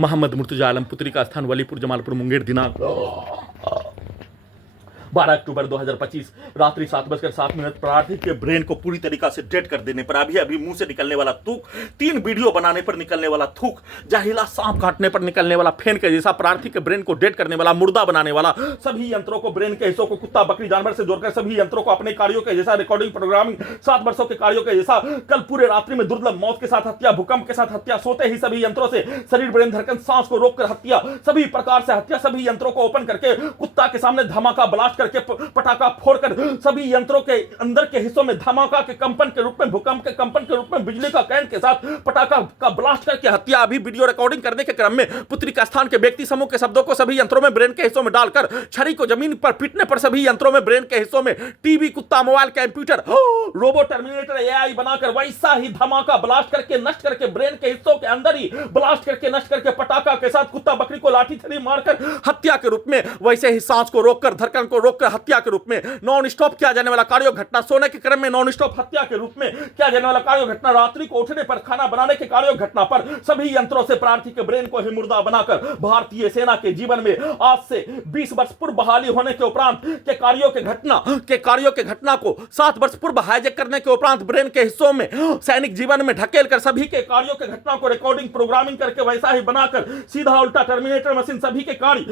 मोहम्मद मुर्तजा आलम पुत्री का स्थान वलीपुर जमालपुर मुंगेर दिनांक 12 अक्टूबर 2025 रात्रि 7:07 प्रार्थी के ब्रेन को पूरी तरीका से डेड कर देने पर अभी मुंह से निकलने वाला थूक, 3 वीडियो बनाने पर निकलने वाला थूक, जहरीला सांप काटने पर निकलने वाला फेन के जैसा, प्रार्थी के ब्रेन को डेड करने वाला, मुर्दा बनाने वाला, सभी यंत्रों को, ब्रेन के हिस्सों को कुत्ता बकरी जानवर से जोड़कर सभी यंत्रों को अपने कार्यों के जैसा, रिकॉर्डिंग प्रोग्रामिंग 7 वर्षों के कार्यों के जैसा, कल पूरे रात्रि में दुर्लभ मौत के साथ हत्या, भूकंप के साथ हत्या, सोते ही सभी यंत्रों से शरीर, ब्रेन, धड़कन, सांस को रोककर हत्या, सभी प्रकार से हत्या, सभी यंत्रों को ओपन करके कुत्ता के सामने धमाका ब्लास्ट करके पटाखा फोड़कर सभी यंत्रों के अंदर के हिस्सों में धमाका के कंपन के रूप में, भूकंप के कंपन के रूप में, बिजली का करंट के साथ पटाखा का ब्लास्ट करके हत्या। अभी वीडियो रिकॉर्डिंग करने के क्रम में पुत्री का स्थान के व्यक्ति समूह के शब्दों को सभी यंत्रों में, ब्रेन के हिस्सों में डालकर छड़ी को जमीन पर पीटने पर सभी यंत्रों में, ब्रेन के हिस्सों में टीवी, कुत्ता, mobile, computer, robo, terminator, AI बनाकर वैसा ही धमाका ब्लास्ट करके नष्ट करके, ब्रेन के हिस्सों के अंदर ही ब्लास्ट करके नष्ट करके, पटाखा के साथ कुत्ता बकरी को लाठी छड़ी मारकर हत्या के रूप में, वैसे ही सांस को रोककर, धड़कन को रोककर हत्या के रूप में, नॉन स्टॉप किया जाने वाला कार्य घटना, सोने के क्रम में नॉन स्टॉप हत्या के रूप में किया जाने वाला कार्य घटना, रात्रि को उठने पर खाना बनाने के कार्य घटना पर सभी यंत्रों से प्रार्थी के ब्रेन को ही मुर्दा बनाकर भारतीय सेना के जीवन में आज से 20 वर्ष पूर्व बहाली होने के उपरांत के कार्यों के घटना को 7 वर्ष पूर्व हाईजैक करने के उपरांत ब्रेन के हिस्सों में सैनिक जीवन में ढकेल कर सभी के कार्यों के घटना को रिकॉर्डिंग प्रोग्रामिंग करके वैसा ही बनाकर सीधा उल्टा टर्मिनेटर मशीन सभी के कार्य,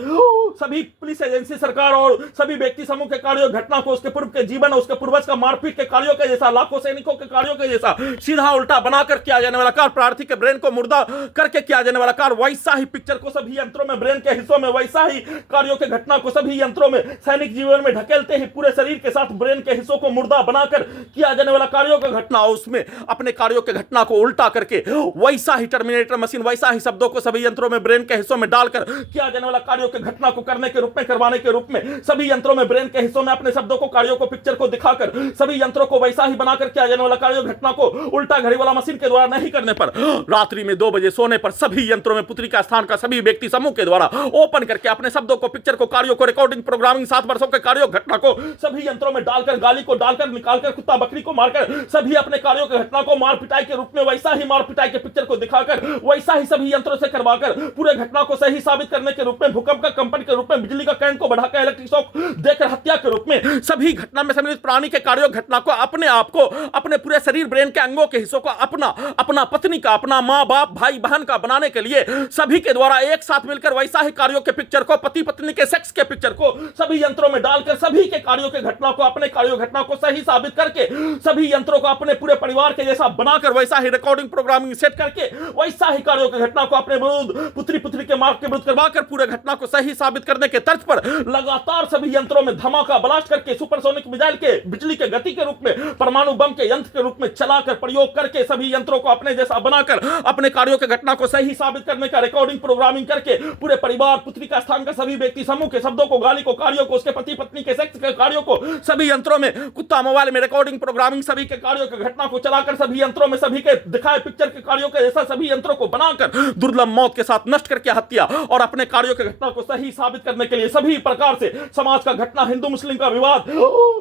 सभी पुलिस एजेंसी, सरकार और सभी व्यक्ति समूह के कार्यों घटना को उसके पूर्व के जीवन, उसके पूर्वज का मारपीट के कार्यों के जैसा, लाखों सैनिकों के कार्यों के जैसा सीधा उल्टा बनाकर किया जाने वाला कार्य, प्रार्थी के ब्रेन को मुर्दा करके किया जाने वाला कार्य, वैसा ही पिक्चर को सभी यंत्रों में, ब्रेन के हिस्सों में, वैसा ही कार्यों के घटना को सभी यंत्रों में सैनिक जीवन में ढकेलते ही पूरे शरीर के साथ ब्रेन के हिस्सों को मुर्दा बनाकर किया जाने वाला कार्यों का घटना, उसमें अपने कार्यों के घटना को उल्टा करके वैसा ही टर्मिनेटर मशीन, वैसा ही शब्दों को सभी यंत्रों में, ब्रेन के हिस्सों में डालकर किया जाने वाला कार्यों के घटना को करने के रूप में, करवाने के रूप में सभी यंत्रों में, ब्रेन के हिस्सों में अपने शब्दों को, कार्यों को, पिक्चर को दिखाकर सभी यंत्रों को वैसा ही बनाकर किया जाने वाला कार्य घटना को उल्टा घड़ी वाला मशीन के द्वारा नहीं करने पर रात्रि में 2 बजे सोने पर सभी यंत्रों में पुत्री का स्थान का सभी व्यक्ति समूह के द्वारा ओपन करके अपने शब्दों को, पिक्चर को, कार्यों को, रिकॉर्डिंग प्रोग्रामिंग 7 वर्षों के कार्यों घटना को सभी यंत्रों में डालकर, गाली को डालकर, निकालकर, कुत्ता बकरी को मारकर सभी अपने कार्यों के घटना को मार पिटाई के रूप में, वैसा ही मार पिटाई के पिक्चर को दिखाकर वैसा ही सभी यंत्रों से करवाकर पूरे घटना को सही साबित करने के रूप में, भूकंप का कंपन के रूप में, बिजली का करंट को बढ़ाकर इलेक्ट्रिक शॉक देकर हत्या के रूप में सभी घटना में सम्मिलित प्राणी के कार्यों घटना को, अपने आप को, अपने पूरे शरीर, ब्रेन के अंगों के हिस्सों को अपना पत्नी का, अपना मां बाप, भाई बहन का बनाने के लिए सभी के द्वारा एक साथ मिलकर वैसा ही कार्यों के पिक्चर को, पति पत्नी के सेक्स के पिक्चर को सभी यंत्रों में डालकर सभी के कार्यों के घटना को, अपने कार्यों घटना को सही साबित करके सभी यंत्रों को अपने पूरे परिवार के जैसा बनाकर वैसा ही रिकॉर्डिंग प्रोग्रामिंग सेट करके वैसा ही कार्यों के घटना को अपने विरुद्ध, पुत्री के मार्ग के विरुद्ध करवाकर पूरे घटना को सही साबित करने के तर्ज पर लगातार सभी यंत्रों में धमाका ब्लास्ट करके सुपरसोनिक मिसाइल के बिजली के गति के रूप में, परमाणु बम के यंत्र के रूप में चलाकर प्रयोग करके सभी यंत्रों को अपने जैसा बनाकर अपने कार्यों के घटना को सही साबित करने का रिकॉर्डिंग प्रोग्रामिंग करके पूरे परिवार, पुत्री का स्थान का सभी व्यक्ति समूह के शब्दों को, गाली को, कार्यों को, उसके पति पत्नी के सेक्स के कार्यों को सभी यंत्रों में, कुत्ता मोबाइल में रिकॉर्डिंग प्रोग्रामिंग सभी के कार्यों के घटना को चलाकर सभी यंत्रों में सभी के दिखाए पिक्चर के कार्यों के जैसा सभी यंत्रों को बनाकर दुर्लभ मौत के साथ नष्ट करके हत्या और अपने कार्यों के घटना को सही साबित करने के लिए सभी प्रकार से समाज का घटना, हिंदू मुस्लिम का विवाद,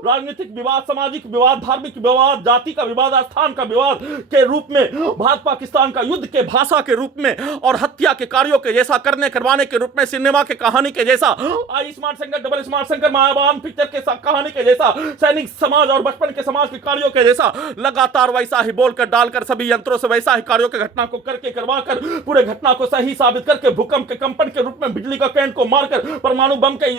राजनीतिक विवाद, सामाजिक विवाद, धार्मिक विवाद, जाति का विवाद, स्थान का विवाद के रूप में, भारत पाकिस्तान का युद्ध के भाषा के रूप में और हत्या के कार्यों के जैसा करने करवाने के रूप में, सिनेमा के कहानी के जैसा, आई स्मार्ट शंकर, डबल स्मार्ट शंकर, मायावान पिक्चर के कहानी के जैसा, सैनिक समाज और बचपन के समाज के कार्यों के जैसा लगातार वैसा ही बोलकर डालकर सभी यंत्रों से वैसा ही कार्यों के घटना को करके करवाकर पूरे घटना को सही साबित करके भूकंप के कंपन के रूप में, बिजली का करंट को मारकर, परमाणु बम के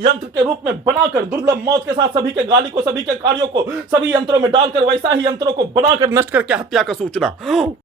यंत्र के रूप में बनाकर दुर्लभ मौत के साथ सभी के गाली को, सभी के कार्यों को सभी यंत्रों में डालकर वैसा ही यंत्रों को बनाकर नष्ट करके हत्या का सूचना